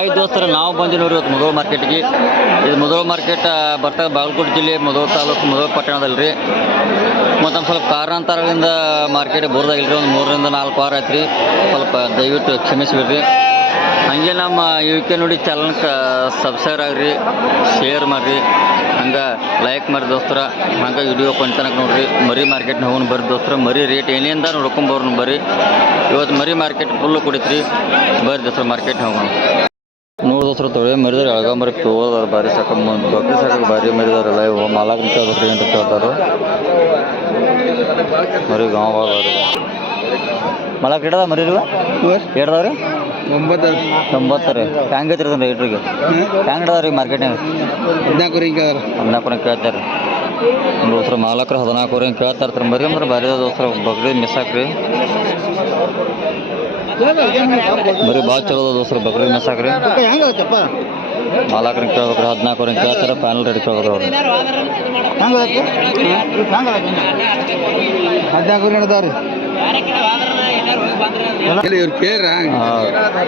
Hi ದೋಸ್ತರ, ನಾವು ಬಂದಿದ್ದೀವಿ ಇವತ್ತು ಮುಧೋಳ ಮಾರ್ಕೆಟ್ಗೆ. ಇದು ಮುಧೋಳ ಮಾರ್ಕೆಟ್ ಬರ್ತಾ ಬಾಗಲಕೋಟೆ ಜಿಲ್ಲೆ ಮುಧೋಳ ತಾಲೂಕು ಮುಧೋಳ ಪಟ್ಟಣದಲ್ಲಿ ರೀ. ಮತ್ತು ಸ್ವಲ್ಪ ಕಾರಣಾಂತರಗಳಿಂದ ಮಾರ್ಕೆಟ್ ಬರೋದಾಗಿಲ್ಲ ರೀ. ಒಂದು 3 ರಿಂದ 4 ವಾರ ಆಯ್ತು ರೀ. ಸ್ವಲ್ಪ ದಯವಿಟ್ಟು ಕ್ಷಮಿಸಿಬಿಡ್ರಿ. ಹಾಗೆ ನಮ್ಮ ಕೆ ನೋಡಿ ಚಾನಲ್ಗೆ ಸಬ್ಸ್ಕ್ರೈಬ್ ಆಗಿರಿ, ಶೇರ್ ಮಾಡಿರಿ, ಹಂಗೆ ಲೈಕ್ ಮಾಡಿ ದೋಸ್ತರ. ಹಂಗೆ ವಿಡಿಯೋ ಕೊಂಚನಕ್ಕೆ ನೋಡ್ರಿ. ಮರಿ ಮಾರ್ಕೆಟ್ನ ಹೋಗೋಣ ಬರ್ರಿ ದೋಸ್ತರ. ಮರಿ ರೇಟ್ ಏನೇಂದ ನೋಡ್ಕೊಂಬರ್ನು ಬರ್ರಿ. ಇವತ್ತು ಮರಿ ಮಾರ್ಕೆಟ್ ಫುಲ್ಲು ಕುಡಿತ್ರಿ. ಬರ್ರಿ ದೋಸ್ತರ ಮಾರ್ಕೆಟ್ನ ಹೋಗೋಣ. ನೋಡಿ ದೋಸ್ತರ ತೊಳೆ ಮರಿದಾರೆ. ಎಳಗ ಮರಿ ಹೋದಾರ ಭಾರಿ ಸಾಕ ಬಕ್ರಿ ಸಾಕಾಗ ಭಾರಿ ಮರಿದಾರಲ್ಲ. ಇವು ಮಾಲಾಕ್ ಕೇಳ್ತಾರೆ ಅಂತ ಕೇಳ್ತಾರೆ. ಮರಿ ಗಾಂವ್ ಬಾಳ್ರಿ ಮಾಲಾಕ್ ಇಡದ ಮರಿ ಎರಡದವ್ರಿ 90 ರೀ. ಹ್ಯಾಂಗೆ ಐತ್ರಿ ಅದನ್ನ ರೇಟ್ರಿಗೆ? ಹ್ಯಾಂಗೆ ಇಡದ ರೀ ಮಾರ್ಕೆಟ್ನಾಗ? 14 ಕೇಳ್ತಾರೆ ದೋಸ್ತರ. ಮಾಲಕ್ರು 14 ಹಿಂಗೆ ಕೇಳ್ತಾ ಇರ್ತಾರೆ. ಮರಿ ಅಂದ್ರೆ ಭಾರಿ ದೋಸ್ತರ. ಬಕ್ರಿ ಮಿಸ್ ಹಾಕ್ರಿ. ಬರೀ ಭಾಳ ಚಲೋ ಅದ ದೋಸ್ತರ. ಬಕ್ರಿ ಮಿಸ್ ಹಾಕ್ರಿ. ಮಾಲಕ್ರನ್ನ ಕೇಳ್ಬೇಕ್ರಿ. 14 ಹಿಂಗೆ ಕೇಳ್ತಾರೆ. ಫೈನಲ್ ರೇಟ್ ಕೇಳ್ಬೇಕ್ರಿ ಅವ್ರು. 14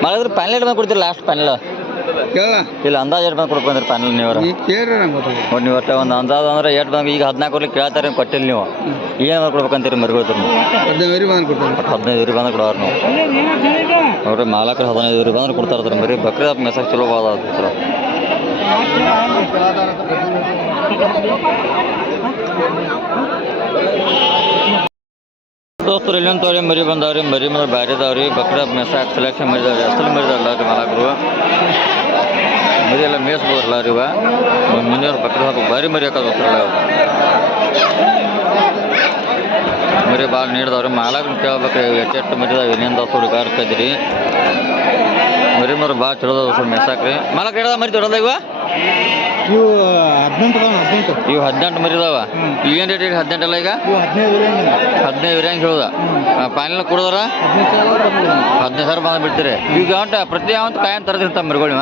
ಮಾಡಿದ್ರೆ ಪ್ಯಾನಲ್ ಇಟ್ಟು ಬಂದು ಕೊಡ್ತೀರಿ. ಲಾಸ್ಟ್ ಪ್ಯಾನಲ್ ಇಲ್ಲ ಅಂದಾಜು ಎಷ್ಟು ಬಂದು ಕೊಡ್ಕೊಂಡ್ರಿ ಪ್ಯಾನಲ್ ನೀವು? ನೀವು ಒಟ್ಟು ಒಂದು ಅಂದಾಜು ಅಂದ್ರೆ ಎಷ್ಟು ಬಂದು ಈಗ 14 ಕೇಳ್ತಾರೆ ಕೊಟ್ಟಿಲ್ಲ ನೀವು. ಏನು ಕೊಡ್ಬೇಕಂತೀರಿ ಮರಿಗಳು? 15 ಬಂದು ಕೊಡೋರು ನೀವು ನೋಡ್ರಿ. ಮಾಲಕರು 15 ಬಂದ್ರೆ ಕೊಡ್ತಾ ಇರ್ತಾರೆ ಮರಿ. ಬಕ್ರಿ ಮೆಸಾಗ್ ಚಲೋ ಬಾದ ಚಲೋ. ದೋಸ್ತರು ಇಲ್ಲೊಂದು ತೋರಿ ಮರಿ ಬಂದವ್ರಿ. ಮರಿ ಅಂದ್ರೆ ಬ್ಯಾರೆ ಇದಾವ್ರಿ. ಬಕ್ರ ಮೆಸಾಕ್ ಸೆಲೆಕ್ಷನ್ ಮಾಡಿದವ್ರಿ. ಅಸಲು ಮರಿದಾರಲ್ಲ ರೀ ಮಾಲಕರು. ಮರಿ ಎಲ್ಲ ಮೇಯಿಸ್ಬೋದ್ರಲ್ಲ ರೀ. ಇವ ಮುನ್ನೂರು ಬಕ್ರ ಹಾಕಿ ಭಾರಿ ಮರಿ ಹಾಕೋದು ದೋಸ್ತರಲ್ಲ. ಮರಿ ಭಾಳ ನೀಡ್ದವ್ರಿ. ಮಾಲಕರು ಕೇಳ್ಬೇಕ್ರಿ ಎಷ್ಟು ಮರಿದಾವೆ ಏನೇನು ದೋಸ್ತ ಹುಡುಗಾರ ಕದ್ರಿ. ಮರಿ ಮರಿ ಭಾಳ ಚಲೋ ದೋಸ್ತ ಮೆಸಾಕ್ರಿ. ಮಾಲಕ್ ಹಿಡ್ದ ಮರಿ ದೊಡ್ಡದ ಇವ? ಇವು 18 ಇವು 18 ಮರಿ ಇದಾವ. ಏನು ರೇಟ್ ಈಗ 18 ಅಲ್ಲ ಈಗ? 15 ಹೆಂಗೆ ಹೇಳುದ? ಪಾನಿಲ್ಲ ಕೊಡೋದಾರ 15,000 ಬಂದು ಬಿಡ್ತೀರಿ. ಈಗ ಅಂಟ ಪ್ರತಿ ಯಾವಂತ ಕಾಯನ್ ತರದಿರ್ತಾವ ಮರಿಗಳು.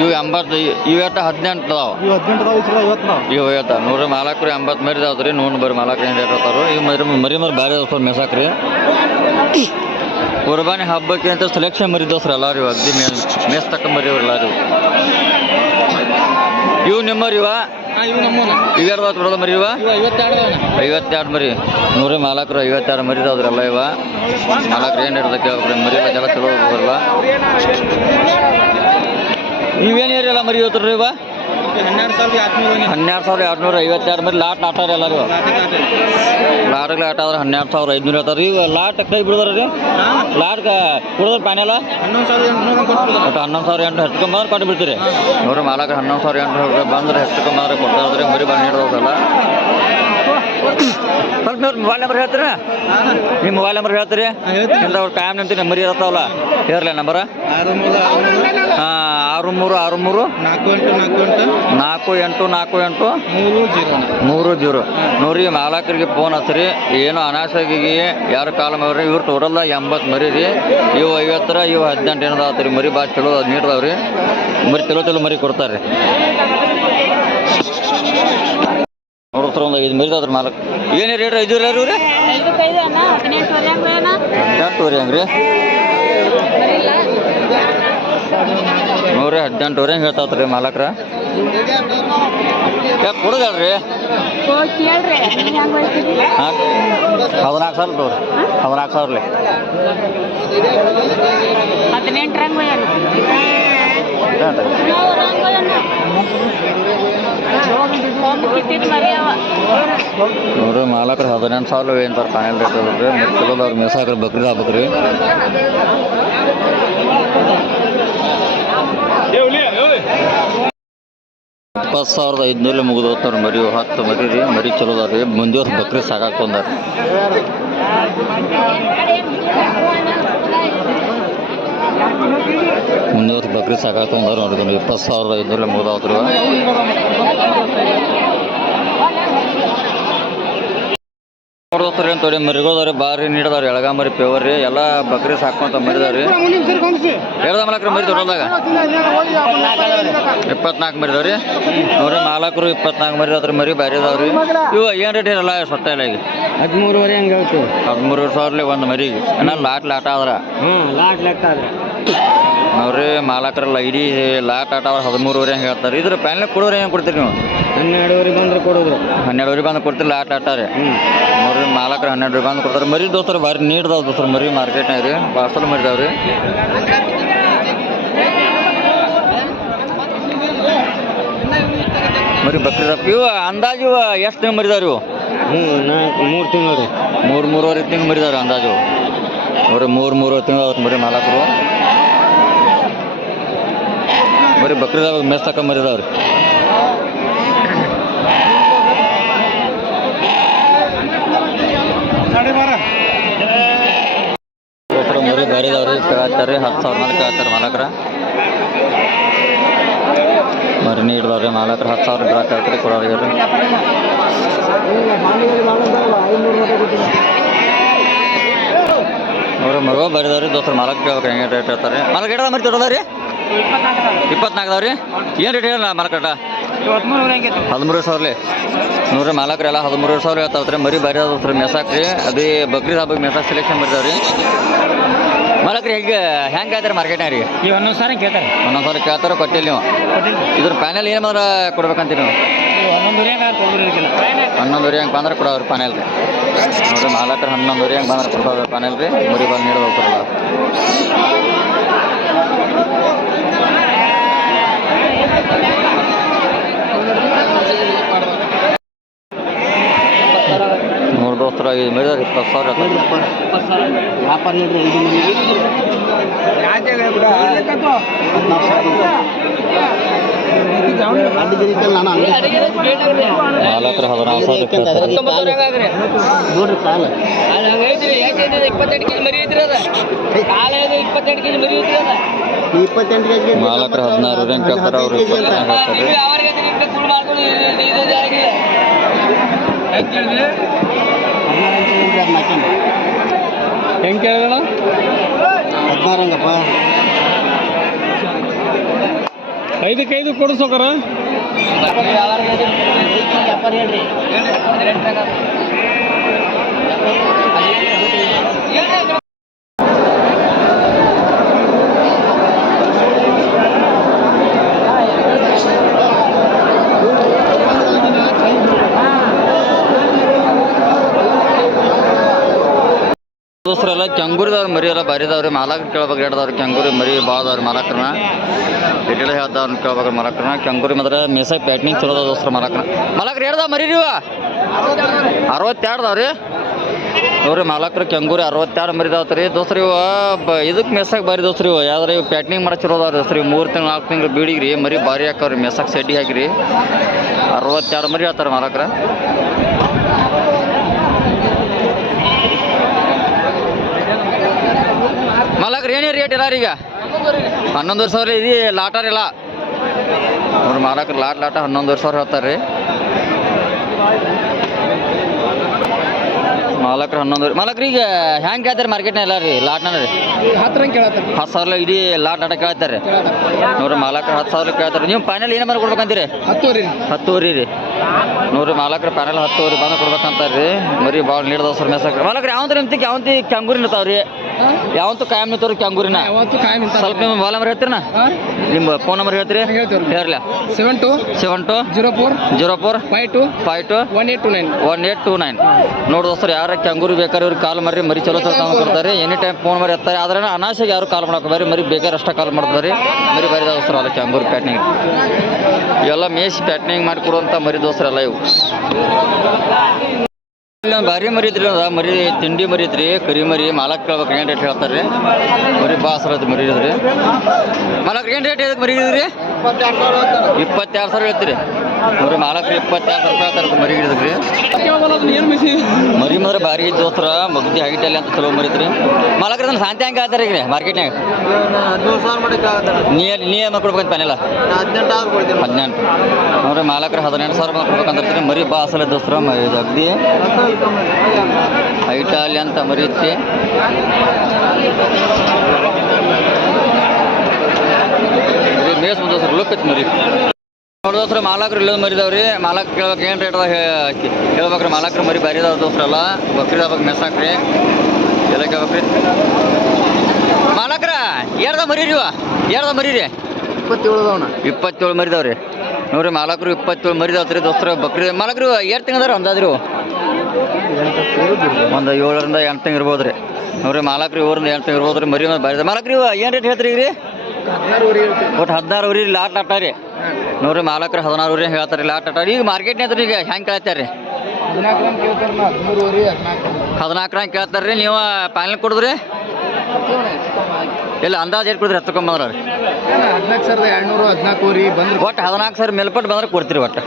ಇವು 80. ಇವು ಎಷ್ಟು 18 ಅದಾವ. ಇವು ಹೇಳ್ತಾ ನೋಡ್ರಿ. ಮಾಲಕರು 80 ಮರಿ ಇದಾವ್ರಿ. ನೋಡಿ ಬರ್ರಿ ಮಾಲಕ್ರು ಏನು ರೇಟ್ ಹೇಳ್ತಾರೋ. ಇವು ಮರಿ ಬ್ಯಾರೆ ದೋಸ್ತ ಮೆಸಾಕ್ರಿ. ಕುರ್ಬಾನಿ ಹಬ್ಬಕ್ಕೆ ಅಂತ ಸೆಲೆಕ್ಷನ್ ಮರಿ ದೋಸ್ರ ಎಲ್ಲಾರು. ಅಗ್ದಿ ಮೇಸ್ ತಕ್ಕ ಮರಿ ಎಲ್ಲಾರು. ಇವು ನಿಮ್ಮರಿ ಇವ? ಇವೆರಡು ಕೊಡೋದ ಮರಿ ಇವ? 52 ಮರಿ. ನೋಡ್ರಿ ಮಾಲಕರು 52 ಮರಿ ಇದಾವ್ರಲ್ಲ. ಇವ ಮಾಲಕ್ರು ಏನು ಹಿಡ್ದ ಕೇಳ್ಬೇಕ್ರಿ. ಮರಿ ಎಲ್ಲ ಜಲ ಚಲೋ ಬರಲ್ಲ. ಇವೇನು ಏರಿಯಲ್ಲ ಮರಿ ಇವತ್ತು ಇವ? 12,252 ಮರಿ ಲಾಟ್ ಆಟಾರ ಎಲ್ಲರೂ. ಲಾಟ್ಗೆ ಆಟ ಆದ್ರೆ 12,500 ಹೇಳ್ತಾರೆ. ಈಗ ಲಾಟ್ ಕೈ ಬಿಡೋದ್ರ ರೀ. ಲಾಟ್ ಕೊಡೋದ್ರ ಪ್ಯಾನೆಲ್ಲ 11,800 ಹೆಚ್ಚ್ಕೊಂಬಂದ್ರೆ ಕೊಟ್ಟು ಬಿಡ್ತೀರಿ. ನೋಡ್ರಿ ಮಾಲಕ 11,800 ಬಂದ್ರೆ ಹೆಚ್ಚ್ಕೊಂಬಂದ್ರೆ ಕೊಡ್ತಾ ಇದ್ರಿ. ಮರಿ ಬಂದು ನೀಡೋದಲ್ಲ. ಸ್ವಲ್ಪ ಮೊಬೈಲ್ ನಂಬರ್ ಹೇಳ್ತೀರ? ನಿಮ್ಮ ಮೊಬೈಲ್ ನಂಬರ್ ಹೇಳ್ತೀರಿ? ಇಲ್ಲ ಅವ್ರು ಕಾಯಂ ನಿಂತೀನಿ ಮರಿ ಇರ್ತಾವಲ್ಲ. ಹೇರ್ಲ ನಂಬರ? 6363 4848 30. ನೋಡ್ರಿ ಮಾಲಕರಿಗೆ ಫೋನ್ ಹಚ್ಚಿರಿ. ಏನು ಅನಾಸಾಗಿ ಯಾರು ಕಾಲ ಮಾಡ್ರಿ. ಇವ್ರು ಟೋಟಲ್ 80 ಮರಿ ರೀ. ಇವು 50, ಇವು 18 ಏನದ ಆತ್ರಿ. ಮರಿ ಭಾಳ ಚಲೋ ನೀಡ್ದಾವ್ರಿ. ಮರಿ ಚಲೋ ಮರಿ ಕೊಡ್ತಾರೆ. ನೋಡ್ತಾರೆ ಒಂದು 5 ಮರಿ ಅದ್ರ ಮಾಲಕ್. ಏನೇ ರೇಟ್ 5 ರೀ? 18 ಹೆಂಗ್ರಿ? ನೋಡ್ರಿ 18 ಹೆಂಗೆ ಹೇಳ್ತಾವ್ರಿ ಮಾಲಕ್ರ. ಯಾಕೆ ಕೊಡೋದಲ್ರಿ? 14,000 ತೋರಿ. 14,000 ನೋಡ್ರಿ ಮಾಲಕ್ರ 18,000 ಏನಂತಾರೆ ಫೈನಲ್ ರೇಟ್ ಅದ್ರಿ. ಚಲೋದವ್ರು ಮೆಸಾಕ್ರಿ. ಬಕ್ರಿ ಹಾಕ್ಬೇಕ್ರಿ. 20,500 ಮುಗಿದು ಹೋಗ್ತಾವ್ರಿ ಮರಿ. 10 ಮರಿ ರೀ. ಮರಿ ಚಲೋದಾವ್ರಿ. ಮುಂದೆ ವರ್ಷ ಬಕ್ರಿ ಸಾಕಾಕೊಂಡಾರ. ಮುಂದೆ ವರ್ಷ ಬಕ್ರಿ ಸಾಕಾಕೊಂಡಾರ ನೋಡ್ರಿ. 20,500 ಮುಗಿದವ್ರಿ. ನೋಡ್ದೋಸ್ತಾರೆ ಏನು ತೋರಿ ಮರಿಗೋದವ್ರಿ. ಭಾರಿ ನೀಡದವ್ರಿ. ಎಳಗ ಮರಿ ಪೇವರ್ ರೀ. ಎಲ್ಲ ಬಕ್ರಿ ಸಾಕೊಂತ ಮರಿದವ್ರಿ. ಹೇಳ್ದ ಮಾಲಕ್ರು ಮರಿ ದೊಡ್ಡದಾಗ 24 ಮರಿದವ್ರಿ. ನೋಡ್ರಿ ಮಾಲಕರು 24 ಮರಿ ಅದ್ರಿ. ಮರಿ ಬ್ಯಾರೆ ಇದಾವ್ರಿ. ಇವು ಏನು ರೇಟ್ ಇರಲ್ಲ ಸೊತ್ತ ಇಲ್ಲ ಈಗ? 13,500 ಹಂಗೆ ಹೇಳ್ತೀವಿ. 13,000 ಒಂದು ಮರಿಗೆ. ಲಾಟ್ ಆದ್ರ ಲಾಟ್ ಲೆಕ್ಕ ಆದ್ರೆ ನೋಡ್ರಿ ಮಾಲಕರಲ್ಲ ಇಡೀ ಲಾಟ್ ಆಟ ಅವ್ರು 13 ಹಂಗೆ ಹೇಳ್ತಾರೆ. ಇದ್ರ ಪ್ಯಾನ್ಲೆ ಕೊಡೋರು ಏನು ಕೊಡ್ತೀರಿ ನೀವು? 12ವರೆಗೆ ಬಂದ್ರೆ ಕೊಡೋದು. 12 ಬಂದು ಕೊಡ್ತೀರಿ ಲಾಟ್ ಆಟಾರೆ. ನೋಡ್ರಿ ಮಾಲಕರು 12 ಬಂದು ಕೊಡ್ತಾರೆ. ಮರಿ ದೋಸ್ತರು ಭಾರಿ ನೀಡ್ದಾವ್ ದೋಸ್ತರು ಮರಿ ಮಾರ್ಕೆಟ್ನಾಗ ರೀ ಬಾಸಲು ಮರಿದಾವ್ರಿ. ಮರಿ ಬಕ್ರಿ ಇವು ಅಂದಾಜು ಎಷ್ಟು ತಿಂಗಳು ಮರಿದಾವ್ರಿ ಇವು? 3 ತಿಂಗಳು ರೀ. 3-3.5 ತಿಂಗಳು ಮರಿದಾವ್ರಿ ಅಂದಾಜು. ಅವ್ರಿ 3-3 ತಿಂಗಳು ಅವ್ರು ಮರಿ ಮಾಲಕರು ಬರೀ ಬಕ್ರಿದಾಗ ಮೆಸ್ ತಕ ಮರಿದಾವ್ರಿ. ಮರಿ ಬಾರಿದವ್ರಿ ಕೇಳತ್ತಾರೆ 10,000 ಮೇಲೆ ಕೇಳ್ತಾರೆ ಮಾಲಕರ. ಮರಿ ನೀಡ್ದವ್ರಿ ಮಾಲಕರು 10,000 ಗಿಡ ಕೇಳ್ತಾರೆ ಕೊಡೋರಿಗೆ. ಅವ್ರು ಮರು ಬರಿದವ್ರಿ ದೋಸ್ತರು ಮಾಲಕ್ ಕೇಳ್ಬೇಕು ಹೆಂಗೆ ರೇಟ್ ಹೇಳ್ತಾರೆ. ಮಾಲಕ್ ರೇಟ್ ಮರಿ ತೊಡೋದ ರೀ 24 ಅದಾವ್ರಿ. ಏನು ರೇಟ್ ಹೇಳಲ್ಲ ಮಾಲಕಟ? 13,000 ನೋಡ್ರಿ ಮಾಲಕರೆಲ್ಲ 13,000 ಹೇಳ್ತಾವ್ರಿ. ಮರಿ ಬಾರಿ ಅದಾವ್ರಿ ಮೆಸಾಕ್ರಿ. ಅದೇ ಬಕ್ರೀದ್ ಹಬ್ಬಕ್ಕೆ ಮೆಸಾಕ್ ಸೆಲೆಕ್ಷನ್ ಮಾಡಿದಾವ್ರಿ. ಮಾಲಕ್ರಿ ಹೆಂಗೆ ಹೇಳ್ತಾರೆ ಮಾರ್ಕೆಟ್ನಾಗ ರೀ? ಈಗ 11,000 ಕೇಳ್ತಾರೆ. 11,000 ಕೇಳ್ತಾರೆ ಕೊಟ್ಟಿಲ್ಲ ನೀವು. ಇದ್ರ ಪ್ಯಾನೆಲ್ ಏನು ಬಂದ್ರೆ ಕೊಡ್ಬೇಕಂತೀರಿ ನೀವು? 11,000 ಹಂಗೆ ಬಂದ್ರೆ ಕೊಡೋರು ಪ್ಯಾನೆಲ್ ರೀ. ನೋಡ್ರಿ ಮಾಲಕರು 11,000 ಹಂಗೆ ಬಂದ್ರೆ ಕೊಡೋರು ಪ್ಯಾನೆಲ್ ರೀ. ಮರಿ ಬಂದು ನೀಡೋದು ಹೋಗ್ತಾರಲ್ಲ. ನೋಡ್ರಿ ದೋಸ್ತರ ಇದು ಮರಿದಾರೆ 20,000 ವ್ಯಾಪಾರ ನೋಡ್ರಿ. ಮಾಲಕರು 14,000 ಕೇಳ್ತಾರೆ. ನೋಡ್ರಿ ಕಾಲ 28 ಕೆಜಿ ಮರಿ ಐತ್ರಿ ಅದ. ಕಾಲ 28 ಕೆಜಿ ಮರಿ ಐತ್ರಿ ಅದ. 28 ಕೆಜಿ ಮಾಲಕರು 16 ಹೆಂಗೆ ಕೇಳ್ತಾರೆ ಅವ್ರು 20 ಹೇಳ್ತಾರೆ. ಹೆಂಗೆ ಕೇಳಿದಣ? 16 ಹಂಗಪ್ಪ. 5 ಕೊಡಿಸೋಕರ ದೋಸ್ತರೆಲ್ಲ ಕೆಂಗೂರಿದವ್ರು ಮರಿ ಎಲ್ಲ ಬಾರಿದವ್ರಿ. ಮಾಲಕರು ಕೇಳ್ಬೇಕು ಹೇಳ್ದವ್ರಿ ಕೆಂಗೂರಿ ಮರಿ ಭಾಳದವ್ರಿ ಮಾಲಕರನ್ನ ಡಿಟೇಲ್ ಹೇಳ್ದವ್ರನ್ನ ಕೇಳ್ಬೇಕು ಮಾಲಕರನ್ನ. ಕೆಂಗೂರಿ ಮಾತ್ರ ಮೇಸ ಪ್ಯಾಟ್ನಿಂಗ್ ಚಲೋ ಅದ ದೋಸ್ತರ ಮಾಲಕರ. ಮಾಲಕರು ಹೇಳ್ದ ಮರಿ ನೀವು 62 ಅದಾವ್ರಿ. ನೋಡ್ರಿ ಮಾಲಕರು ಕೆಂಗೂರಿ 62 ಮರಿದಾವತ್ತು ರೀ ದೋಸ್ರಿ. ಇವು ಇದಕ್ಕೆ ಮೆಸ್ಸಾಗ ಬಾರಿ ದೋಸ್ರಿ. ಇವು ಯಾವ್ದಾರ ಇವು ಪ್ಯಾಟ್ನಿಂಗ್ ಮಾಡೋ ಚಲೋ ಅದಾವ್ರಿ ದೋಸ್ರಿ. 3 ತಿಂಗಳು 4 ತಿಂಗಳು ಬೀಡಿಗೆ ರೀ ಮರಿ ಭಾರಿ ಹಾಕವ್ರಿ ಮೆಸ್ಸಾಗ ಸೆಡ್ಡಿ ಹಾಕಿರಿ. 62 ಮರಿ ಹೇಳ್ತಾರೆ ಮಾಲಕರ. ಮಾಲಕರು ಏನೇ ರೇಟ್ ಇಲ್ಲ ರೀ ಈಗ? 11,500 ಇದು ಲಾಟಾರಿಲ್ಲ ನೋಡ್ರಿ ಮಾಲಕರು ಲಾಟ 11,500 ಹೇಳ್ತಾರೆ ರೀ ಮಾಲಕರು. 11,000 ಮಾಲಕರು ಈಗ ಹ್ಯಾಂಗೆ ಕೇಳ್ತಾರೆ ಮಾರ್ಕೆಟ್ನಾಗ ಎಲ್ಲ ರೀ ಲಾಟ್ನ ರೀ? 10,000 ಇಡೀ ಲಾಟ್ ಆಟ ಕೇಳ್ತಾರೆ ನೋಡ್ರಿ ಮಾಲಕರು 10,000 ಕೇಳ್ತಾರೆ. ನೀವು ಪ್ಯಾನೆಲ್ ಏನು ಮಾಡಿ ಕೊಡ್ಬೇಕಂತೀರಿ? 10,000 ರೀ. ನೋಡ್ರಿ ಮಾಲಕರು ಪ್ಯಾನೆಲ್ 10,000 ಬಂದು ಕೊಡ್ಬೇಕಂತಾರೆ ರೀ. ಮರಿ ಭಾಳ ನೀಡ್ದವ್ ಸರ್ ಮೆಸಾಕ್ರಿ. ಮಾಲಕರು ಯಾವಂತ ನಿಮ್ತಿಗೆ ಯಾವಂತಿ ಕೆಂಗೂರಿನ ಇರ್ತಾವ್ರಿ? ಯಾವಂತೂ ಕಾಯಂ ನಿಂತವ್ರಿ ಕೆಂಗೂರಿನ? ಸ್ವಲ್ಪ ನಿಮ್ಮ ಮೊಬೈಲ್ ನಂಬರ್ ಹೇಳ್ತೀರ? ನಿಮ್ಮ ಫೋನ್ ನಂಬರ್ ಹೇಳ್ತೀರಿ? ಹೇರ್ಲ 7204 52 1829. ನೋಡಿ ದೋಸ್ತರು ಯಾರ ಕೆಂಗೂರಿ ಬೇಕಾದ್ರೆ ಇವ್ರಿಗೆ ಕಾಲ್ ಮಾಡ್ರಿ. ಮರಿ ಚಲೋ ತಂದು ಕೊಡ್ತಾರೆ. ಎನಿ ಟೈಮ್ ಫೋನ್ ಮಾಡಿ ಇರ್ತಾರೆ. ಆದ್ರೆ ಅನಾಶಾಗಿ ಯಾರು ಕಾಲ್ ಮಾಡೋಕೆ ಮರಿ ಬೇಕಾದ್ರೆ ಅಷ್ಟೇ ಕಾಲ್ ಮಾಡ್ತಾರೆ. ಮರಿ ಬರಿ ದೋಸ್ತರು ಅಲ್ಲ ಕೆಂಗೂರಿ ಪ್ಯಾಟ್ನಿಂಗ್ ಇವೆಲ್ಲ ಮೇಸಿ ಪ್ಯಾಟ್ನಿಂಗ್ ಮಾಡಿ ಕೊಡುವಂಥ ಮರಿ ದೋಸ್ತರಲ್ಲ ಇವು. ಭಾರಿ ಮರಿ ಐತ್ರಿ ಅದ ಮರಿ ತಿಂಡಿ ಮರಿ ಐತ್ರಿ ಕರಿ ಮರಿ. ಮಾಲಕ್ ಕೇಳ್ಬೇಕು ಏನು ರೇಟ್ ಹೇಳ್ತಾರೆ ರೀ. ಮರಿ ಬಾಸರ ಐತಿ ಮರಿ ಇದ್ರಿ. ಮಾಲಕ್ ಏನು ರೇಟ್ ಇದಕ್ಕೆ ಮರಿ ಇದ್ರಿ? 22,000 ಹೇಳ್ತೀರಿ ನೋಡ್ರಿ ಮಾಲಕ್ರಿ. 22,000 ಹೇಳ್ತಾರೆ ಮರಿ ಹಿಡಿದ್ರಿ. ಮರಿ ಮಾತ್ರ ಭಾರಿ ಐತಿ ದೋಸ್ತರ. ಮಗ್ದಿ ಹೈಟಲ್ಲಿ ಅಂತ ಚಲೋ ಮರಿ ಐತ್ರಿ. ಮಾಲಕ್ರಿ ಅದನ್ನ ಶಾಂತಿ ಹಂಗೆ ಹೇಳ್ತಾರೆ ಈಗ ಮಾರ್ಕೆಟ್ನಾಗ? 18,000 ನೀ ಏನು ಕೊಡ್ಬೇಕಂತ ಪ್ಯಾನೆಲ್ಲ? 18 ನೋಡ್ರಿ ಮಾಲಕ್ರಿ 18,000 ಕೊಡ್ಬೇಕಂತ ಮರಿ ಬಾಸಲ ದೋಸ್ತರ. ಇದು ಅಗ್ದಿ ಹೈಟಲ್ಲಿ ಅಂತ ಮರಿ ಐತಿ. ಮೇಸ್ ದೋಸ್ರು ಲುಕ್ ಐತಿ ಮರಿ ನೋಡಿ ದೋಸ್ರ. ಮಾಲಕ್ರು ಇಲ್ಲೊಂದು ಮರಿದಾವ್ರಿ. ಮಾಲಕ್ ಕೇಳ್ಬೇಕು ಏನು ರೇಟ್ ಅದ ಕೇಳ್ಬೇಕ್ರಿ. ಮಾಲಕ್ರು ಮರಿ ಬಾರಿ ಅದಾವ ದೋಸ್ರಲ್ಲ. ಬಕ್ರೀದ್ ಹಬ್ಬಕ್ಕೆ ಮೆಸಾಕ್ರಿ ಎಲ್ಲ ಕೇಳ್ಬೇಕ್ರಿ. ಮಾಲಕ್ರ ಎರಡ್ದ ಮರೀರಿ ಇವ ಎರಡ್ದ ಮರೀರಿ 27 ಮರಿದಾವ್ರಿ ನೋಡ್ರಿ ಮಾಲಕರು 27 ಮರಿದಾವ್ರಿ ದೋಸ್ತರ ಬಕ್ರಿ ಮಾಲಕರು ಎರಡು ತಿಂಗಳದಾರ ಅಂದಾದ್ರಿ ಒಂದು 7ರಿಂದ 8 ತಿಂಗಳು ಇರ್ಬೋದು ರೀ ನೋಡ್ರಿ ಮಾಲಕರು 7ರಿಂದ 8 ತಿಂಗಳು ಇರ್ಬೋದು ರೀ ಮರಿ ಬಾರಿ ಮಾಲಕರು ಇವ ಏನು ರೇಟ್ ಹೇಳ್ತೀರಿ ಈಗ ರೀ ಒಟ್ಟು 16 ರೀ ಲಾಟ್ ಆಟ ರೀ ನೋಡ್ರಿ ಮಾಲಕರು 16 ರೀ ಹೇಳ್ತಾರೆ ಲಾಟ್ ಆಟ ಈಗ ಮಾರ್ಕೆಟ್ನಾಗ ಈಗ ಹೆಂಗೆ ಕೇಳ್ತಾರೆ ರೀ 14 ರಂಗೆ ಕೇಳ್ತಾರೆ ರೀ ನೀವು ಫೈನಲ್ ಕೊಡಿದ್ರಿ ಇಲ್ಲ ಅಂದಾಜು ಏನು ಕೊಡಿದ್ರಿ ಹಚ್ಕೊಂಬಂದ್ರ ರೀ 14,214 ಬಂದ್ರೆ ಒಟ್ಟು 14,000 ಮೇಲ್ಪಟ್ಟು ಬಂದ್ರೆ ಕೊಡ್ತೀರಿ ಒಟ್ಟು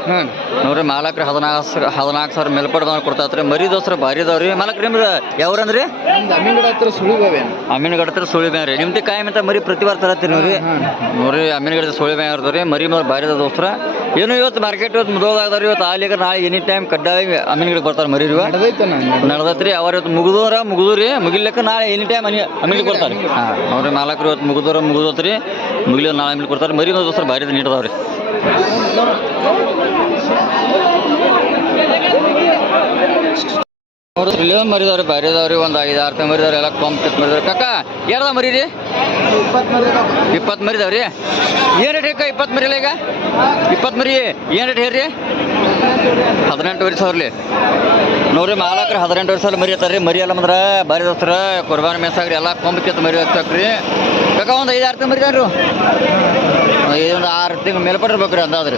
ನೋಡ್ರಿ ಮಾಲಕ್ರಿ 14,000 ಮೇಲ್ಪಟ್ಟು ಬಂದ್ರೆ ಕೊಡ್ತಾತ್ರಿ ಮರಿ ದೋಸ್ರ ಭಾರಿ ಇದಾವ್ರಿ ಮಾಲಕ್ರಿ ನಿಮ್ದು ಯಾವ್ರಂದ್ರಿ ಅಮೀನ್ಗಡ ಹತ್ರ ಸುಳಿಬಾವೆ ಅಮೀನ್ಗಡ ಹತ್ರ ಸುಳಿಬ್ಯಾನ್ ರೀ ನಿಮ್ದು ಕಾಯಿ ಅಂತ ಮರಿ ಪ್ರತಿ ವಾರ ತರತ್ತೀರಿ ನೋಡ್ರಿ ನೋಡ್ರಿ ಅಮೀನ್ಗಡ ಸುಳಿಬ್ಯಾನ್ ಇರ್ತಾವ್ರಿ ಮರಿ ಮೇಲೆ ಭಾರಿ ಅದ ದೋಸ್ತರ ಏನು ಇವತ್ತು ಮಾರ್ಕೆಟ್ ಇವತ್ತು ಮುದೋದಾಗ್ದಾವ್ರಿ ಇವತ್ತು ಆಲಿಗ ನಾಳೆ ಎನಿ ಟೈಮ್ ಕಡ್ಡಾಯ ಅಮೀನ್ಗಡೆ ಬರ್ತಾರೆ ಮರಿ ನಡೆದೈತ್ರಿ ಅವ್ರ ಇವತ್ತು ಮುಗಿದ್ರಿ ಮುಗಿಲಿಕ್ಕ ನಾಳೆ ಎನಿ ಟೈಮ್ ಅಮೀನ್ಗೆ ಬರ್ತಾರೆ ಹಾಂ ನೋಡ್ರಿ ಮಾಲಕ್ರು ಇವತ್ತು ಮುಗಿದೋತ್ರಿ ಮುಗಿಲಿ ನಾಳೆ ಅಮೀನ್ಗೆ ಕೊಡ್ತಾರೆ ಮರಿ ದೋಸ್ತರ ಭಾರಿ ನೀಡದವ್ರಿ ನೋಡಿದ್ರಿ ಇಲ್ಲಿ ಒಂದು ಮರಿದವ್ರಿ ಭಾರಿ ಅದಾವ್ರಿ ಒಂದು 5-6 ತಿಂಗಳು ಮರಿದವ್ರಿ ಎಲ್ಲ ಕಾಂಪಿಟ್ ಮರಿದವ್ರಿ ಕಾಕ ಎರಡ ಮರಿ ರೀ 20 ಮರಿದವ್ರಿ ಏನು ರೇಟ್ ಅಕ್ಕ 20 ಮರಿಲ್ಲ ಈಗ 20 ಮರಿ ಏನು ರೇಟ್ ಹೇಳ್ರಿ 18,000 ನೋಡ್ರಿ ಮಾಲಕ್ರ 18,000 ಮರಿ ಅತ್ತಾರ ರೀ ಮರಿ ಎಲ್ಲ ಬಂದ್ರೆ ಭಾರಿ ದೋಸ್ತರ ಕುರ್ಬಾನಿ ಮೇಸಾಗ್ರಿ ಎಲ್ಲ ಕೊಂಬಿತ್ತು ಮರಿ ಹಚ್ಚಾಕ್ರಿ ಕಾಕ ಒಂದು 5-6 ತಿಂಗಳು ಮರಿದಾರು ಒಂದು 6 ತಿಂಗಳು ಮೇಲ್ಪಟ್ರೆ ಬೇಕ್ರಿ ಅಂದಾದ್ರಿ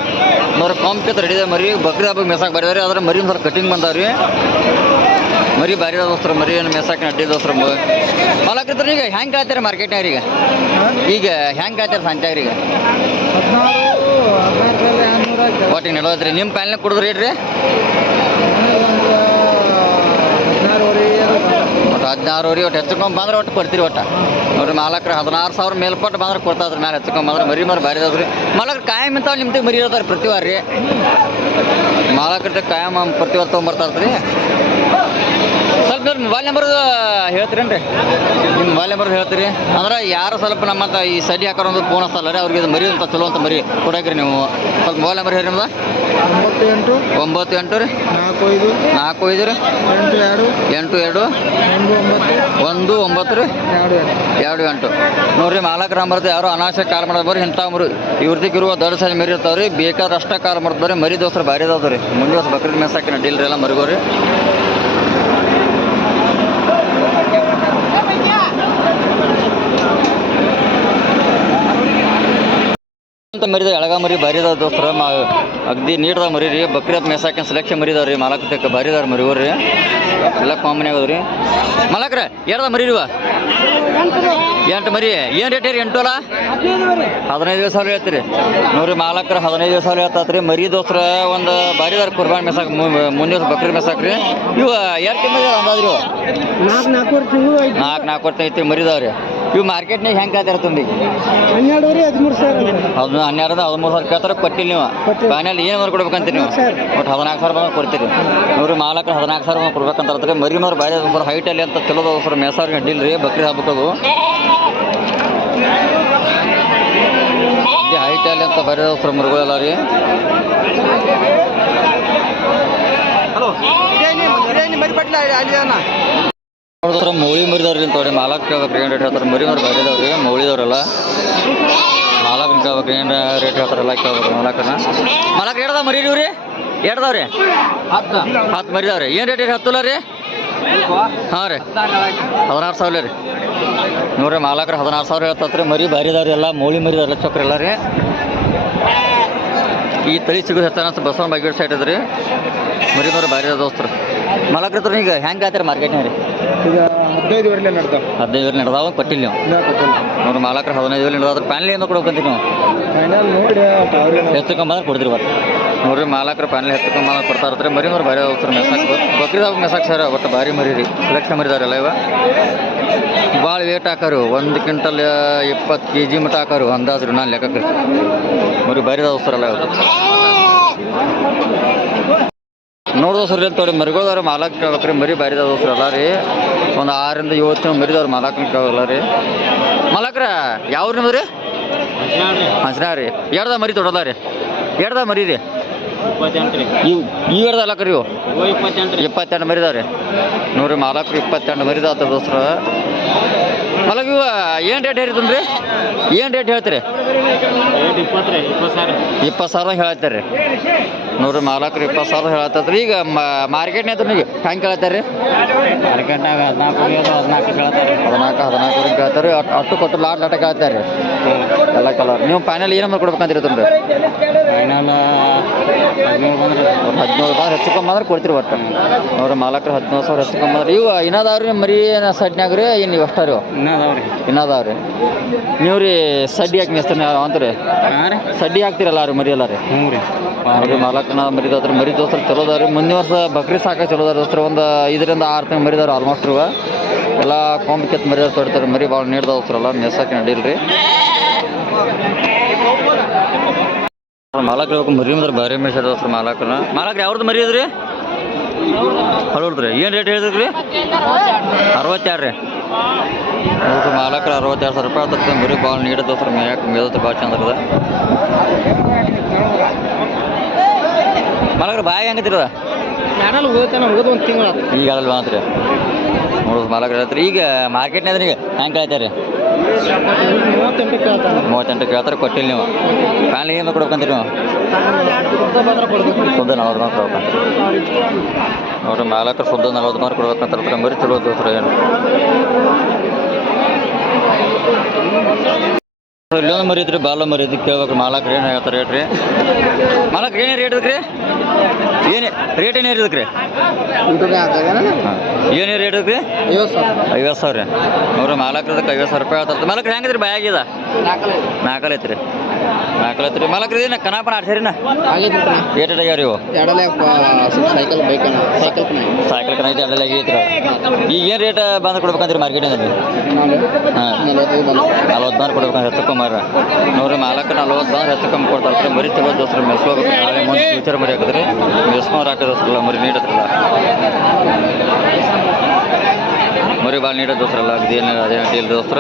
ನೋಡ್ರಿ ಕೊಂಬಿತ್ತು ರೆಡಿ ಇದೆ ಮರಿ ಬಕ್ರಿ ಹಬ್ಬಕ್ಕೆ ಮೇಸಾಕ್ ಬರೀ ಅದ್ರ ಮರಿ ಒಂದು ಸ್ವಲ್ಪ ಕಟಿಂಗ್ ಬಂದಾವ್ರಿ ಮರಿ ಭಾರಿ ದೋಸ್ತರ ಮರಿ ಏನು ಮೇಸಾಕಿನ ಅಡ್ಡಿ ದೋಸ್ತರ ಮಾಲಕ್ರ ಈಗ ಹೆಂಗೆ ಕೇಳ್ತಾರೆ ಮಾರ್ಕೆಟ್ನಾಗ ಈಗ ಹೆಂಗೆ ಕೇಳ್ತಾರೆ ಸಂತ್ಯಾಗ್ರಿ ಈಗ ಒಟ್ಟಿಗೆ ನಡೆದೈತ್ರಿ ನಿಮ್ಮ ಪ್ಯಾನ್ಲಿಗೆ ಕುಡಿದ್ರಿ ಇಡ್ರಿ ಒಟ್ಟು 16 ಒಟ್ಟು ಹೆಚ್ಚುಕೊಂಡ್ ಬಂದ್ರೆ ಒಟ್ಟು ಕೊಡ್ತೀರಿ ಒಟ್ಟು ನೋಡ್ರಿ ಮಾಲಕ್ರ 16,000 ಮೇಲ್ಪಟ್ಟು ಬಂದ್ರೆ ಕೊಡ್ತಾದ್ರಿ ಮೇಲೆ ಹೆಚ್ಚುಕೊಂಡ್ ಬಂದ್ರೆ ಮರಿ ಭಾರಿ ಅದಾವ್ರಿ ಮಾಲಕ್ರ ಕಾಯಂ ಅಂತ ನಿಮ್ದು ಮರಿ ಇರ್ತಾರೆ ಪ್ರತಿ ವಾರ ರೀ ಮಾಲಕ್ರ ಕಾಯಂ ಪ್ರತಿ ವಾರ ತೊಗೊಂಬರ್ತಾರ್ರಿ ಸ್ವಲ್ಪ ಮೊಬೈಲ್ ನಂಬರ್ ಹೇಳ್ತೀರೇನ್ರಿ ನಿಮ್ಮ ಮೊಬೈಲ್ ನಂಬರ್ ಹೇಳ್ತೀರಿ ಅಂದ್ರೆ ಯಾರು ಸ್ವಲ್ಪ ನಮ್ಮಂತ ಈ ಸಡಿ ಹಾಕೋರು ಒಂದು ಫೋನ್ ಹಚ್ಚಲ್ಲ ರೀ ಅವ್ರಿಗೆ ಮರಿ ಅಂತ ಚಲೋ ಅಂತ ಮರಿ ಕೊಡಾಕ್ರಿ ನೀವು ಸ್ವಲ್ಪ ಮೊಬೈಲ್ ನಂಬರ್ ಹೇಳಿ ನಿಮ್ದು 98 ರೀ 45 ರೀ 82 19 ರೀ 28 ನೋಡ್ರಿ ಮಾಲಕ್ರ ನಂಬರ್ದು ಯಾರು ಅನಾವಶ್ಯಕ ಕಾಲ್ ಮಾಡೋದು ಬರ್ರಿ ಇಂಥ ಮರಿ ಇವ್ರದಿಕ್ಕೆ ಇರುವ ದೊಡ್ಡ ಸೈಜ್ ಮರಿ ಇರ್ತಾವ್ರಿ ಬೇಕಾದಷ್ಟೇ ಕಾಲ್ ಮಾಡ್ತಾರೆ ಮರಿ ದೋಸ್ತರ ಭಾರಿ ಅದಾವ ರೀ ಮುಂದೆ ವರ್ಷ ಬಕ್ರೀದ್ ಮೇಸಾಕಿನ ಡೀಲ್ರಿ ಎಲ್ಲ ಮರಿಗೋರಿ ಅಂತ ಮರಿದ ಎಳಗ ಮರಿ ಭಾರಿ ಅದಾವ ದೋಸ್ತರ ಅಗ್ದಿ ನೀಡ್ದ ಮರಿ ರೀ ಬಕ್ರಿ ಹಬ್ಬ ಮೇಸಾಕಿನ ಸೆಲೆಕ್ಷನ್ ಮರಿದಾವ್ರಿ ಮಾಲಕಕ್ಕೆ ಭಾರಿ ಅದಾರ ಮರಿಗೋರಿ ಎಲ್ಲ ಕಾಮನ್ ಆಗೋದ್ರಿ ಮಾಲಕ್ರ ಎರಡ ಮರಿ ಇವ 8 ಮರಿ ಏನು ರೇಟ್ ರೀ 8 ಅಲ್ಲ 15,000 ಹೇಳ್ತೀರಿ ನೋಡ್ರಿ ಮಾಲಕ್ರ 15,000 ಹೇಳ್ತಾತ್ರಿ ಮರಿ ದೋಸ್ತರ ಒಂದು ಭಾರಿ ಅದಾರ ಕುರ್ಬಾನ್ ಮೇಸಾಕ್ ಮುಂದೆ ಬಕ್ರಿ ಮೇಸಾಕ್ರಿ ಇವ 2 ತಿಂಗಳು ಅಂದಾದ್ರಿ 4 ವರ್ಷ ಮರಿದಾವ್ರಿ ಇವು ಮಾರ್ಕೆಟ್ನಾಗ ಹೆಂಗೆ ಕೇಳ್ತಾರೆ ತುಂಬಿ 12,000 ಕೇಳ್ತಾರೆ ಕೊಟ್ಟಿಲ್ಲ ನೀವು ಫೈನಲ್ ಏನು ಮಾರು ಕೊಡ್ಬೇಕಂತೀರಿ ನೀವು ಒಟ್ಟು 14,000 ಬಂದ್ರೆ ಕೊಡ್ತೀರಿ ನೋಡ್ರಿ ಮಾಲಕ್ರ 14,000 ಬಂದು ಕೊಡ್ಬೇಕಂತ ಮರಿ ಮಾರು ಭಾರಿ ದೋಸ್ತರ ಹೈಟಲ್ಲಿ ಅಂತ ಚಲೋ ದೋಸ್ತರ ಮೇಸಾರ್ಗೆ ಅಡ್ಡಿಲ್ಲ ರೀ ಬಕ್ರಿ ಹಬ್ಬಕ್ಕದು ಹೈಟಲ್ಲಿ ಅಂತ ಭಾರಿ ದೋಸ್ತರ ಮರಿಗಳೆಲ್ಲ ರೀ ನೋಡಿದ್ರ ಮೌಳಿ ಮರಿದವ್ರಿ ಅಂತವ್ರಿ ಮಾಲಕ್ ಕೇಳ್ಬೇಕು ಏನು ರೇಟ್ ಹೇಳ್ತಾರೆ ಮರಿ ಮಾರು ಭಾರಿ ಅದಾವ್ರಿ ಮೌಳಿದವ್ರಲ್ಲ ಮಾಲಕನ ಕೇಳ್ಬೇಕು ಏನು ರೇಟ್ ಹೇಳ್ತಾರಲ್ಲ ಕೇಳ್ಬೇಕು ಮಾಲಕ್ರ ಎರಡದ ಮರಿ ರೀ ಎರಡದವ್ರಿ 10 ಮರಿದವ್ರಿ ಏನು ರೇಟ್ ಹತ್ತಲ್ಲ ರೀ ಹಾಂ ರೀ 16,000 ರೀ ನೋಡ್ರಿ ಮಾಲಕ್ರ 16,000 ಹೇಳ್ತತ್ರಿ ಮರಿ ಭಾರಿ ಅದಾವ್ರಿ ಎಲ್ಲ ಮೌಳಿ ಮರಿದವ್ರಲ್ಲ ಚಕ್ರ ಎಲ್ಲ ರೀ ಈ ತಳಿ ಸಿಗೋದು ಹೆಚ್ಚಾನ ಬಸವನ ಬಾಗೇಡ್ ಸೈಡ್ ಅದ್ರಿ ಮರಿ ಮಾರು ಭಾರಿ ಅದ ದೋಸ್ತರು ಮಾಲಕ್ರ ಹತ್ರ ಈಗ ಹೆಂಗೆ ಆಯ್ತಾರೆ ಮಾರ್ಕೆಟ್ನಾಗ ರೀ ಈಗ 15 ನಡೆದಾವ ಕೊಟ್ಟಿಲ್ಲ ನೀವು ನೋಡ್ರಿ ಮಾಲಕ್ರ 15 ನಡೆದಾದ್ರೆ ಪ್ಯಾನ್ಲಿ ಏನು ಕೊಡ್ಬೇಕಂತೀವಿ ನಾವು ಹೆಚ್ಚುಕೊಂಬಂದ್ರೆ ಕೊಡ್ತೀರಿ ಒಟ್ಟು ನೋಡ್ರಿ ಮಾಲಕ್ರ ಪ್ಯಾನ್ಲಿ ಹೆಚ್ಚುಕೊಂಬಂದ್ರೆ ಕೊಡ್ತಾ ಇರ್ತಾರೆ ಮರಿ ಮಾರು ಭಾರಿ ದೋಸ್ತರು ಮೆಸಾಕ್ ಬಕ್ರಿದಾಗ ಮೆಸಾಕ್ ಸರ್ ಒಟ್ಟು ಭಾರಿ ಮರಿ ರೀ ಸೆಲೆಕ್ಷನ್ ಮರಿದಾರಲ್ಲ ಇವ ಭಾಳ ವೇಟ್ ಹಾಕಾರು 1 ಕ್ವಿಂಟಲ್ 20 kg ಮಟ್ಟ ಹಾಕಾರು ಅಂದಾಜ್ರಿ ನಾನು ಲೆಕ್ಕಕ್ಕೆ ಮರಿ ಭಾರಿ ದೋಸ್ತರಲ್ಲ ಇವತ್ತು ನೋಡ್ದೋಸ್ರಿ ಅಂತವ್ರಿ ಮರಿಗೋದವ್ರಿ ಮಾಲಕ್ ಕೇಳ್ಬೇಕ್ರಿ ಮರಿ ಭಾರಿ ದೋಸ್ರಲ್ಲ ರೀ ಒಂದು 6ರಿಂದ 7 ತಿಂಗಳು ಮರಿದವ್ರಿ ಮಾಲಕ್ನ ಕೇಳಲ್ಲ ರೀ ಮಾಲಕ್ರ ಯಾವ ನಿಮ್ದು ರೀ ಹಂಚನಾ ರೀ ಎರಡ ಮರಿ ತೊಡಲ್ಲ ರೀ ಎರಡ ಮರಿ ರೀ ಇವು ಎರಡಲ್ಲ ಕರಿ 22 ಮರಿದಾವ್ರಿ ನೋಡ್ರಿ ಮಾಲಕ್ರು 22 ಮರಿದಾವ ದೋಸ್ರ ಮಲಗ ಇವ ಏನು ರೇಟ್ ಹೇಳ್ತೀನಿ ಏನು ರೇಟ್ ಹೇಳ್ತೀರಿ 20,000 ಹೇಳತ್ತಾರೆ ನೋಡ್ರಿ ಮಾಲಕ್ರು 20,000 ಹೇಳತ್ತದ್ರಿ ಈಗ ಮಾರ್ಕೆಟ್ನಾಗ ನಿಮಗೆ ಹೆಂಗೆ ಕೇಳತ್ತಾರೆ ಮಾರ್ಕೆಟ್ನಾಗ 14 ಕೇಳ್ತಾರೆ 14 ಕೇಳ್ತಾರೆ ಅಟ್ಟು ಕೊಟ್ಟು ಲಾಟ ಕೇಳ್ತಾರೆ ಎಲ್ಲ ಕಲರ್ ನೀವು ಫೈನಲ್ ಏನು ಮಾಡಿ ಕೊಡ್ಬೇಕಂತೀರಿ ತಂದ್ರೆ ಫೈನಲ್ 17 ಬಂದ್ರೆ 17,000 ಹೆಚ್ಚುಕೊಂಬಂದ್ರೆ ಕೊಡ್ತೀರಿ ಒಟ್ಟು ನೋಡ್ರಿ ಮಾಲಕ್ರು 17,000 ಹೆಚ್ಚುಕೊಂಬಂದ್ರೆ ಇವು ಇನ್ನದಾವ್ರಿ ಮರಿ ಸಡ್ನ್ಯಾಗ ರೀ ಏನು ನೀವು ಅಷ್ಟ ರೀ ಇನ್ನದಾವ್ರಿ ನೀವು ರೀ ಸಡ್ಡಿ ಹಾಕಿ ಮೇಸ್ತಾನೆ ಅಂತೀರಿ ಸಡ್ಡಿ ಹಾಕ್ತಿರಲ್ಲ ರೀ ಮರಿ ಎಲ್ಲ ರೀ ಹ್ಞೂ ರೀ ಅವ್ರಿಗೆ ಮಾಲಕ್ನ ಮರಿದವ್ರಿ ಮರಿ ದೋಸ್ತರ ಚಲೋ ಅದಾವ್ರಿ ಮುಂದಿನ ವರ್ಷ ಬಕ್ರಿ ಸಾಕ ಚಲೋ ಅದಾರ ದೋಸ್ತರ ಒಂದು 5ರಿಂದ 6 ತಿಂಗಳು ಮರಿದವ್ರು ಆಲ್ಮೋಸ್ಟ್ ಇವ ಎಲ್ಲ ಕೊಂಬ್ ಕೆತ್ತ ಮರಿದವ್ರು ತೊಡ್ತಾರೆ ಮರಿ ಭಾಳ ನೀಡ್ದ ದೋಸ್ತ್ರಲ್ಲ ಮೆಸ್ಸಕ್ಕೆ ನಡೀಲ್ರಿ ಮಾಲಕ್ರು ಮರಿ ಅಂದ್ರೆ ಭಾರಿ ಮೇಷ ದೋಸ್ತರ ಮಾಲಕ್ರನ್ನ ಮಾಲಕ್ರು ಯಾವ್ದು ಮರಿ ಅದ್ರಿ ಹೌದ್ರಿ ಏನು ರೇಟ್ ಹೇಳಿದ್ರಿ 62 ರೀ ನೋಡ್ರಿ ಮಾಲಕ್ರು 62,000 ರೂಪಾಯಿ ಆಗ್ತದೆ ಮರಿ ಭಾಳ ನೀಡೋ ದೋಸ್ತರ ಮೇಯಕ್ಕೆ ಮೇದತ್ರ ಭಾಳ ಚಂದ ಅದ ಮಾಲಕ್ರು ಬಾಯಿ ಹೆಂಗತ್ತಿರದ ಚಾನಲ್ ಹೋಗೋದು ಒಂದು ತಿಂಗಳು ಈಗ ಅದಲ್ಲ ಮಾತ್ರ ನೋಡೋದು ಮಾಲಕ್ರು ಹೇಳ್ತಾರೆ ಈಗ ಮಾರ್ಕೆಟ್ನಾಗ ಈಗ ಹೆಂಗೆ ಕೇಳ್ತಾರೆ 38 ಕೇಳ್ತಾರೆ ಕೊಟ್ಟಿಲ್ಲ ನೀವು ಫ್ಯಾನ್ ಏನು ಕೊಡ್ಬೇಕಂತೀರಿ ನೀವು ಶುದ್ಧ 40 ಮಾರು ಕೊಡ್ಬೇಕಂತ ನೋಡ್ರಿ ಮಾಲಕ್ರು ಶುದ್ಧ 40 ಮಾರು ಕೊಡ್ಬೇಕಂತ ಮರಿ ಚಲೋ ದೋಸ್ರ ಏನು ಇಲ್ಲೊಂದು ಮರಿ ಐತ್ರಿ ಬಾಲ ಮರಿ ಇದಕ್ಕೆ ಕೇಳ್ಬೇಕು ಮಾಲಕ್ರು ಏನು ಹೇಳ್ತಾರೆ ರೇಟ್ ರೀ ಮಾಲಕ್ರು ಏನೇ ರೇಟ್ ಇದಕ್ಕೆ ರೀ ಏನು ರೇಟ್ ಏನೇ ಇರೋದಕ್ಕೆ ರೀ ಏನೇ ರೇಟ್ ಇದಕ್ಕೆ ರೀ 50,000 ನೋಡ್ರಿ ಮಾಲಕ್ರದಕ್ಕೆ 50,000 ರೂಪಾಯಿ ಹೇಳ್ತಾರೆ ಮಾಲಕ್ರು ಹೆಂಗಿದ್ರಿ ಬಾಯಾಗಿದೆ 4 ಐತ್ರಿ 4 ಐತ್ರಿ ಮಾಲಕ್ರು ಏನು ಕನಾಪನ ಆಡ್ಸರಿನ ಏಟ್ ಆಗ್ಯಾವ ರೀ ಇವು ಸೈಕಲ್ ಬೈಕನ ಸೈಕಲ್ ಕನ ಐತಿ ಅಲ್ಲೆಲ್ಲ ಐತ್ರಿ ಈಗ ಏನು ರೇಟ್ ಬಂದು ಕೊಡ್ಬೇಕಂತೀರಿ ಮಾರ್ಕೆಟಿನಲ್ಲಿ ಹಾಂ 40 ಮಾರು ಕೊಡ್ಬೇಕಂದ್ರೆ ಹೆಚ್ಚುಕೊಂಬಾರ ನೋಡ್ರಿ ಮಾಲಕ್ರು 40 ಮಾರು ಹೆಚ್ಚುಕೊಂಬ ಕೊಡ್ತಾರೆ ಮರಿ ಚಲೋ ದೋಸ್ರು ಮೆಸ್ಕೋಬೇಕು ನಾಳೆ ಮುಂದೆ ಫ್ಯೂಚರ್ ಮರಿ ಹಾಕಿದ್ರಿ ಮೆಸ್ಕೊಂಡ್ರೆ ಹಾಕೋದೋಸ್ರಲ್ಲ ಮರಿ ನೀಡತ್ರಲ್ಲ ಮರಿ ಭಾಳ ನೀಡೋ ದೋಸ್ರಲ್ಲ ಅದೇನು ಅದೇನು ಡೀಲ್ ದೋಸ್ತ್ರ